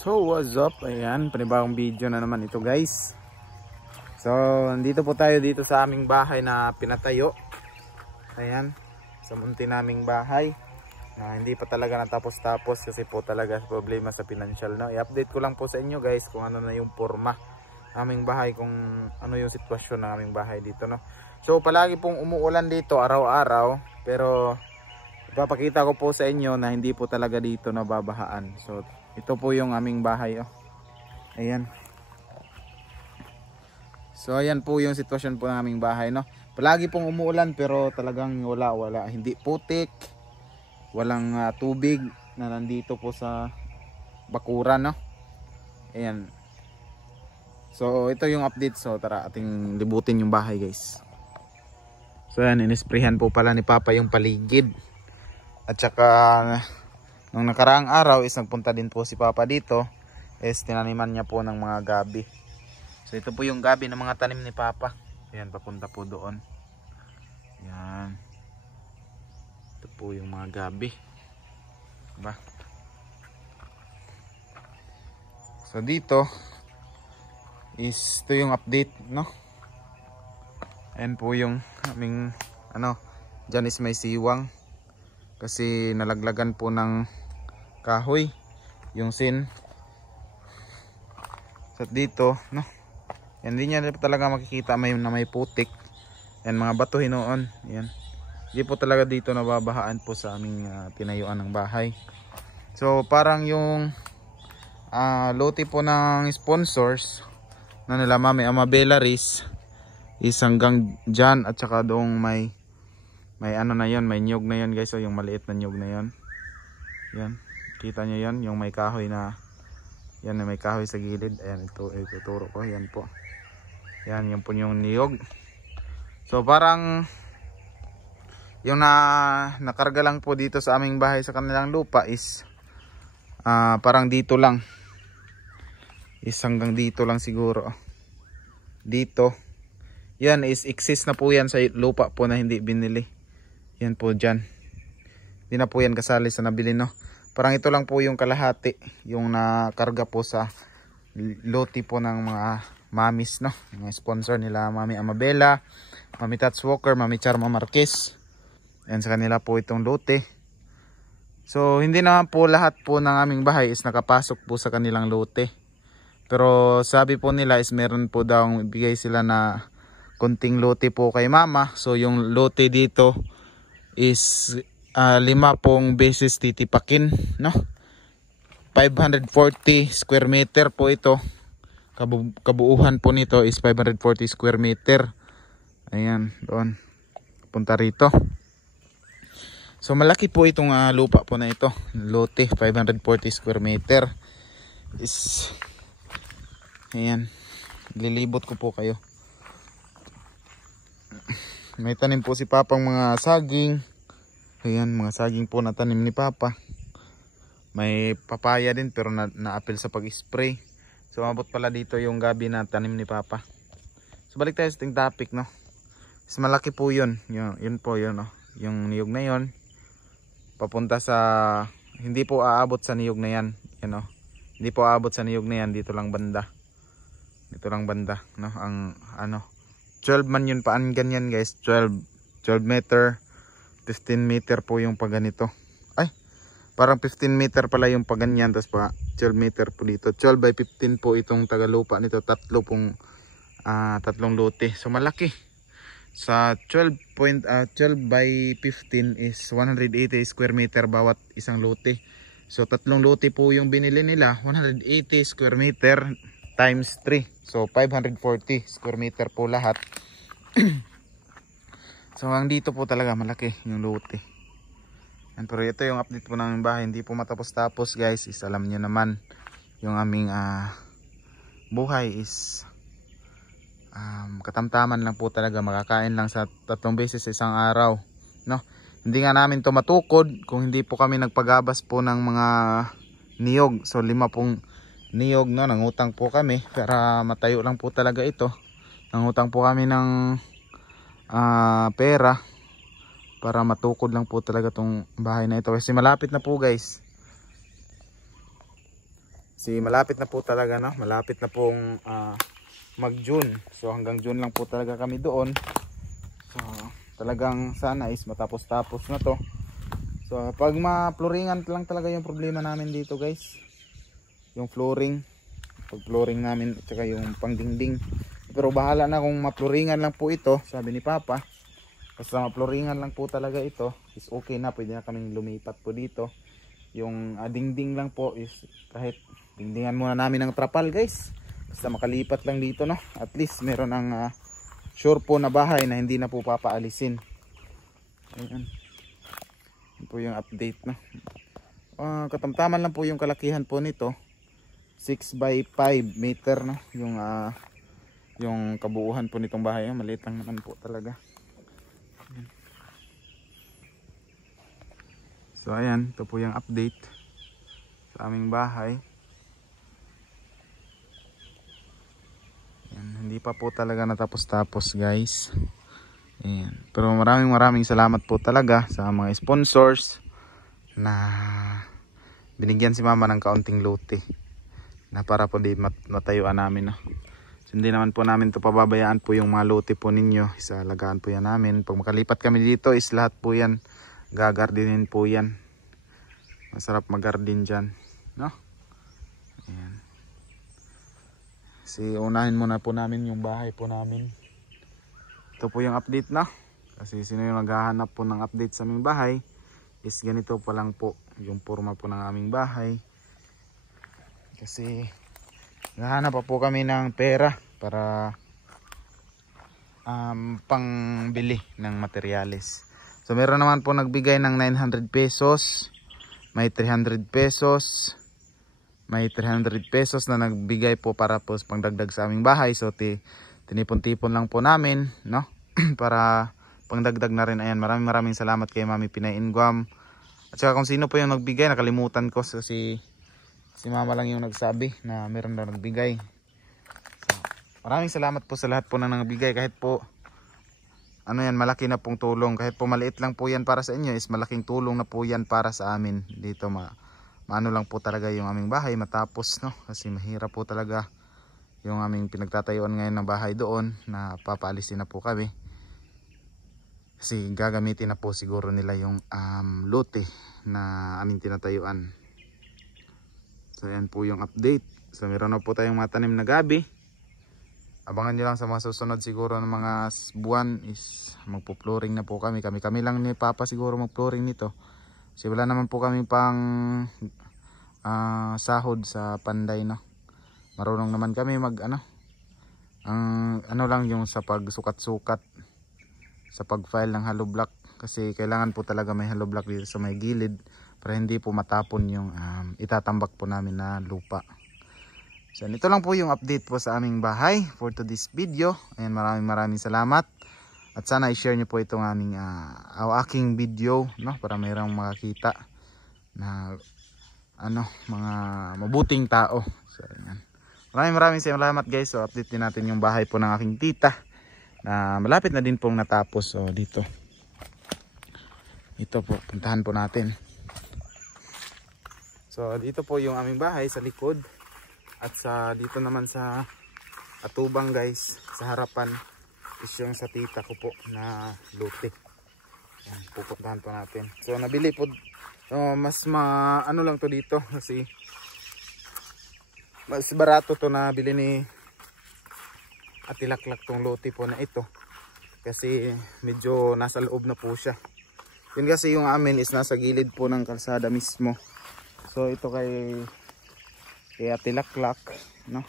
So what's up, ayan, panibagong video na naman ito guys. So nandito po tayo dito sa aming bahay na pinatayo. Ayan, sa munti naming bahay na hindi pa talaga natapos-tapos kasi po talaga problema sa financial, no? I-update ko lang po sa inyo guys kung ano na yung forma aming bahay, kung ano yung sitwasyon ng aming bahay dito, no? So palagi pong umuulan dito araw-araw, pero ipapakita ko po sa inyo na hindi po talaga dito nababahaan. So ito po yung aming bahay, oh. Ayan. So ayan po yung sitwasyon po ng aming bahay, no. Palagi pong umuulan pero talagang wala, hindi putik, walang tubig na nandito po sa bakuran, no. Ayan. So ito yung update. So tara ating libutin yung bahay guys. So ayan, inisprehan po pala ni Papa yung paligid. At saka nung nakaraang araw is nagpunta din po si Papa dito, is tinaniman niya po ng mga gabi. So ito po yung gabi ng mga tanim ni Papa. Ayan, papunta po doon. Ayan. Ito po yung mga gabi. Diba? So dito is ito yung update, no? Ayan po yung aming dyan is may siwang kasi nalaglagan po ng kahoy yung sin. So dito, no, hindi niya talaga makikita na may putik. Yan, mga bato hinoon. Yan, hindi po talaga dito nababahaan po sa aming tinayuan ng bahay. So parang yung lote po ng sponsors na nila Mami Amabela Riz is hanggang dyan, at saka doong may ano na yon, may nyug na yon guys. So yung maliit na nyug na yon, yan, kita nyo yan, yung may kahoy na yan, may kahoy sa gilid. Ayan, ito ituturo ko, yan po, yan, yung po yung niyog. So parang yung nakarga lang po dito sa aming bahay sa kanilang lupa is parang dito lang, is hanggang dito lang siguro. Dito yan is exist na po yan sa lupa po na hindi binili. Yan po dyan, hindi na po yan kasali sa nabili, no. Parang ito lang po yung kalahati yung nakarga po sa lote po ng mga mamis, no, mga sponsor nila Mami Amabela, Mami Tats Walker, Mami Charma Marquez. Yan, sa kanila po itong lote. So hindi naman po lahat po ng aming bahay is nakapasok po sa kanilang lote, pero sabi po nila is meron po daw ibigay sila na konting lote po kay Mama. So yung lote dito is 5 pong beses titipakin, no. 540 square meter po ito. Kabuuhan po nito is 540 square meter. Ayan, doon punta rito. So malaki po itong lupa po na ito, lote 540 square meter is, ayan, lilibot ko po kayo. May tanim po si Papang mga saging. Ayan, mga saging po na tanim ni Papa. May papaya din pero na-apil sa pag-spray. So mabot pala dito yung gabi na tanim ni Papa. So balik tayo sa ating topic, no. Mas malaki po yun. Yun po yun, no. Yung niyog na yun papunta sa, hindi po aabot sa niyog na yan. Yan, no. Hindi po aabot sa niyog na yan. Dito lang banda. Dito lang banda, no. Ang 12 man yun paan ganyan guys. 12 meter, 15 meter po yung paganito. Ay, parang 15 meter pala yung paganyan, tapos pa 12 meter po dito. 12 by 15 po itong tagalupa nito. Tatlong lote. So malaki. Sa 12 by 15 is 180 square meter bawat isang lote. So tatlong lote po yung binili nila. 180 square meter times 3. So 540 square meter po lahat. So ang dito po talaga malaki yung lote. And pero ito yung update po ng bahay, hindi po matapos-tapos guys. Is alam niyo naman yung aming buhay is katamtaman lang po talaga, makakain lang sa 3 beses sa isang araw, no. Hindi nga namin to matukod kung hindi po kami nagpagabas po ng mga niyog. So 5 pong niyog, no, nangutang po kami para matayo lang po talaga ito. Nangutang po kami ng pera para matukod lang po talaga tong bahay na ito kasi malapit na po guys. Kasi malapit na po talaga, no? Malapit na pong mag-June. So hanggang June lang po talaga kami doon. So talagang sana is matapos-tapos na to. So pag ma-flooringan lang talaga yung problema namin dito, guys. Yung flooring. Pag flooring namin at saka yung pangdingding. Pero bahala na kung ma-flooringan lang po ito, sabi ni Papa. Basta ma-flooringan lang po talaga ito, is okay na, pwede na kaming lumipat po dito. Yung dingding lang po is kahit dingdingan muna namin ng trapal, guys. Basta makalipat lang dito, no. At least meron ang sure po na bahay na hindi na po papaalisin. Ayan. Yan po yung update, no. Katamtaman lang po yung kalakihan po nito. 6 by 5 meter, no. Yung kabuuhan po nitong bahay, maliit lang naman po talaga. So ayan, ito po yung update sa aming bahay. Ayan, hindi pa po talaga natapos-tapos, guys. Ayan. Pero maraming salamat po talaga sa mga sponsors na binigyan si Mama ng kaunting lote na para po di matayuan namin, no? So, hindi naman po namin ito pababayaan po yung mga lote po ninyo. Isalagaan po yan namin. Pag makalipat kami dito is lahat po yan gagardinin po yan. Masarap mag-garden dyan, no? Ayan. Kasi unahin muna po namin yung bahay po namin. Ito po yung update, na. Kasi sino yung naghahanap po ng update sa aming bahay is ganito pa lang po yung forma po ng aming bahay. Kasi naghahanap pa po kami ng pera para pangbili ng materyales. So meron naman po nagbigay ng 900 pesos, may 300 pesos, may 300 pesos na nagbigay po para po pangdagdag sa aming bahay. So tinipon-tipon lang po namin, no? Para pangdagdag na rin. Ayan, maraming salamat kay Mami Pinay Inguam. At saka kung sino po yung nagbigay, nakalimutan ko. So si Mama lang yung nagsabi na meron daw nagbigay. So, maraming salamat po sa lahat po na nagbigay. Kahit po ano yan, malaki na pong tulong. Kahit po maliit lang po yan para sa inyo, is malaking tulong na po yan para sa amin. Dito maano lang po talaga yung aming bahay matapos, no? Kasi mahirap po talaga yung aming pinagtatayuan ngayon ng bahay doon na papaalisin na po kami. Kasi gagamitin na po siguro nila yung lote na aming tinatayuan. So yan po yung update. So meron na po tayong matanim na gabi. Abangan nyo lang sa mga susunod siguro ng mga buwan is magpo-flooring na po kami. Kami lang ni Papa siguro mag-flooring nito. Kasi wala naman po kami pang sahod sa panday, no. Marunong naman kami mag ano lang yung sa pagsukat-sukat, sa pag-file ng hollow block. Kasi kailangan po talaga may hollow block dito sa may gilid para hindi po matapon yung itatambak po namin na lupa. So ito lang po yung update po sa aming bahay for today's video. Ayan, maraming salamat. At sana i-share nyo po itong aming aking video, no, para mayroong makakita na mga mabuting tao. So ayan. Maraming salamat, guys. So update din natin yung bahay po ng aking tita na malapit na din pong natapos. So dito. Ito po, puntahan po natin. So dito po yung aming bahay sa likod. At dito naman sa atubang, guys, sa harapan is yung sa tita ko po na lote. Ayan, pupuntahan po natin. So nabili po, mas ano lang to dito kasi mas barato to na bili ni Atilaklak tong lote po na ito. Kasi medyo nasa loob na po siya. Yun kasi yung amin is nasa gilid po ng kalsada mismo. So ito kay Atilaklak, no,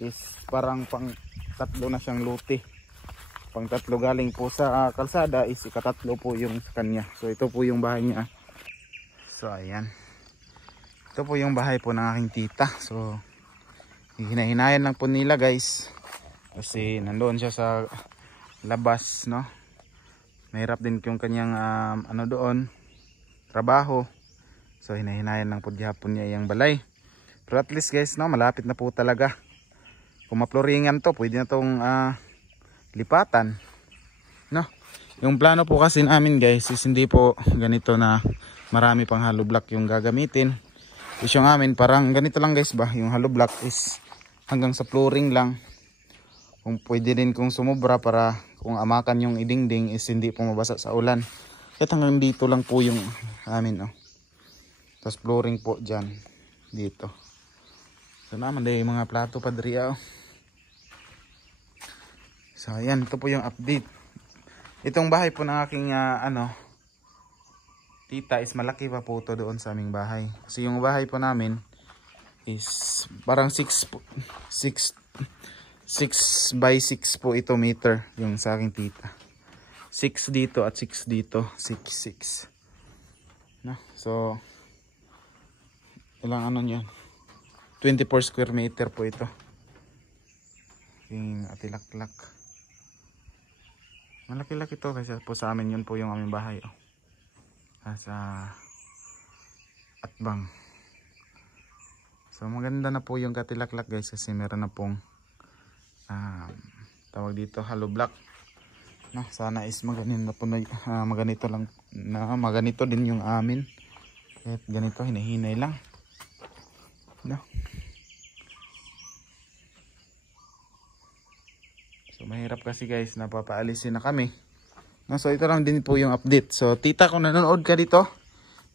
is parang pang tatlo na siyang lote. Pang tatlo galing po sa kalsada is ikatatlo po yung sa kanya. So ito po yung bahay niya. So ayan. Ito po yung bahay po ng aking tita. So hinahinayan lang po nila, guys. Kasi nandoon siya sa labas, no. Mahirap din yung kanyang doon, trabaho. So hinahinayan lang po gihapon niya yung balay. Pero at least, guys, no, malapit na po talaga. Kung maploringan to, pwede na tong lipatan, no. Yung plano po kasi namin, guys, is hindi po ganito na marami pang hollow block yung gagamitin. is yung amin parang ganito lang guys ba, yung hollow block is hanggang sa flooring lang. Kung pwede din kung sumubra para kung amakan yung idingding is hindi po mabasa sa ulan. Kahit hanggang dito lang po yung amin oh. Tapos flooring po dyan dito. So naman dahil yung mga plato padriya oh. So ayan, ito po yung update. Itong bahay po ng aking tita is malaki pa po ito doon sa aming bahay. Kasi yung bahay po namin is parang 6 by 6 po ito meter yung sa aking tita. 6 dito at 6 dito. 6. No? So ilang ano yan? 24 square meter po ito. Yung atilaklak. Malaki-laki to kasi po sa amin yun po yung aming bahay oh. Sa Atbang. So maganda na po yung katilaklak guys kasi meron na pong tawag dito hollow block. No, sana is maganin na po na, maganito lang na maganito din yung amin. Kahit ganito hinahinay lang. No. So mahirap kasi guys, napapaalisin na kami. No, so ito lang din po yung update. So tita, kung nanonood ka dito,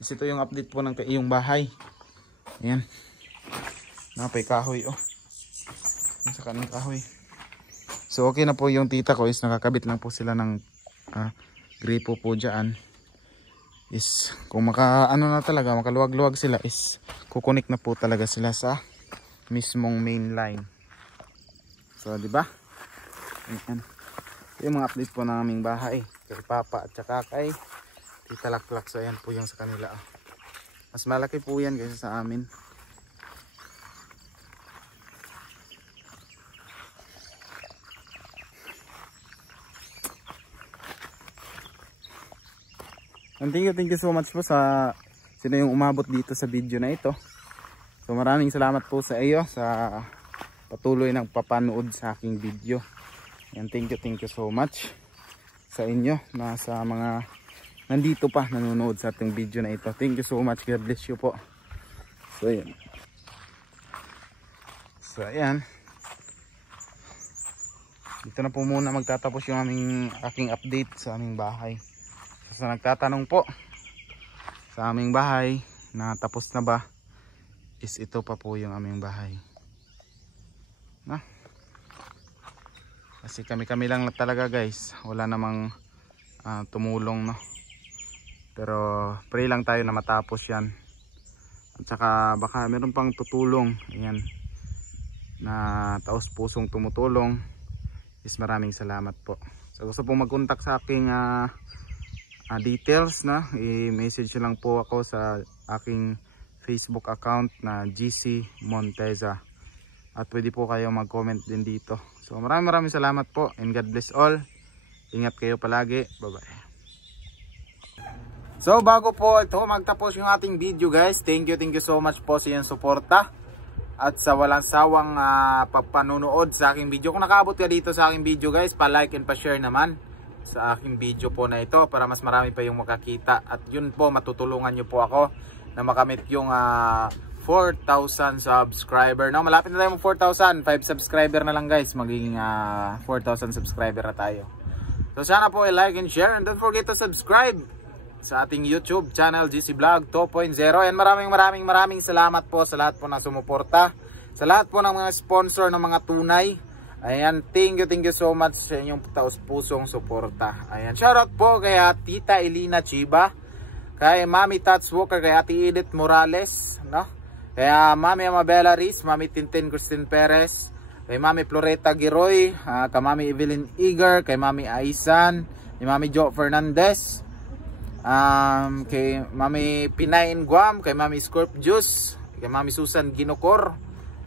is ito yung update po ng iyong bahay. Ayan. Napay kahoy oh. Sa kanang kahoy. So okay na po yung tita ko is nakakabit lang po sila ng gripo po dyan. Is kung na talaga, makaluwag-luwag sila is kukunik na po talaga sila sa mismong main line. So di ba? Ayan. Yung mga update po ng aming bahay kay Papa at saka kay Tita Laklak. So ayan po yung sa kanila oh. Mas malaki po yan kaysa sa amin. And thank you so much po sa sino yung umabot dito sa video na ito. So maraming salamat po sa iyo sa patuloy ng papanood sa aking video. And thank you so much sa inyo na sa mga nandito pa nanonood sa ating video na ito. Thank you so much. God bless you po. So ayan. So ayan. Dito na po muna magtatapos yung aking update sa aming bahay. So sa nagtatanong po sa aming bahay na tapos na ba, is ito pa po yung aming bahay. Na? Kasi kami lang talaga guys. Wala namang tumulong no. Pero pray lang tayo na matapos yan. At saka baka meron pang tutulong. Ayan. Na taos pusong tumutulong. Is maraming salamat po. So gusto pong mag-contact sa aking details na i-message lang po ako sa aking Facebook account na GC Monteza. At pwede po kayo mag-comment din dito. So maraming salamat po and God bless all. Ingat kayo palagi. Bye bye. So bago po ito magtapos yung ating video guys, thank you so much po sa iyong suporta at sa walang sawang papanunood sa aking video. Kung nakaabot ka dito sa aking video guys, pa-like and pa-share naman sa aking video po na ito para mas marami pa yung makakita. At yun po, matutulungan nyo po ako na makamit yung 4,000 subscriber. No, malapit na tayo mag 4,000. 5 subscriber na lang guys. Magiging 4,000 subscriber na tayo. So sana po i-like and share. And don't forget to subscribe sa ating YouTube channel GC Vlog 2.0. And maraming salamat po sa lahat po na sumuporta. Sa lahat po ng mga sponsor ng mga tunay. Ayan, thank you so much sa inyong taos-pusong suporta. Ayan, shoutout po kay Tita Elina Chiba, kay Mami Tats Walker, kay Ate Edith Morales, no? Kaya Mami Amabella Riz, Mami Tintin Christine Perez, kay Mami Floreta Giroy, kay Mami Evelyn Eager, kay Mami Aisan, kay Mami Jo Fernandez, kay Mami Pinain Guam, kay Mami Scorp Juice, kay Mami Susan Ginocor.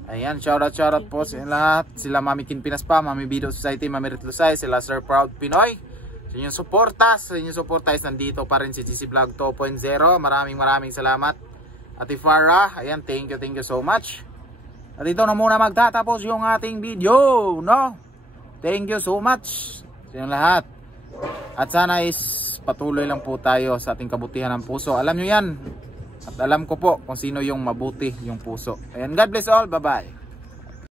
Ayan, shoutout po sa lahat. Sila Mami Kin Pinas pa, Mami Bido Society, Mami Ritlusay, sila Sir Proud Pinoy. Sa inyong suporta is nandito pa rin si GC Vlog 2.0. Maraming salamat. Ate Farah, ayan, thank you so much. At dito na muna magtatapos yung ating video, no? Thank you so much sa inyong lahat. At sana is patuloy lang po tayo sa ating kabutihan ng puso. Alam nyo yan, At alam ko po kung sino yung mabuti yung puso. Ayan, God bless all. Bye-bye.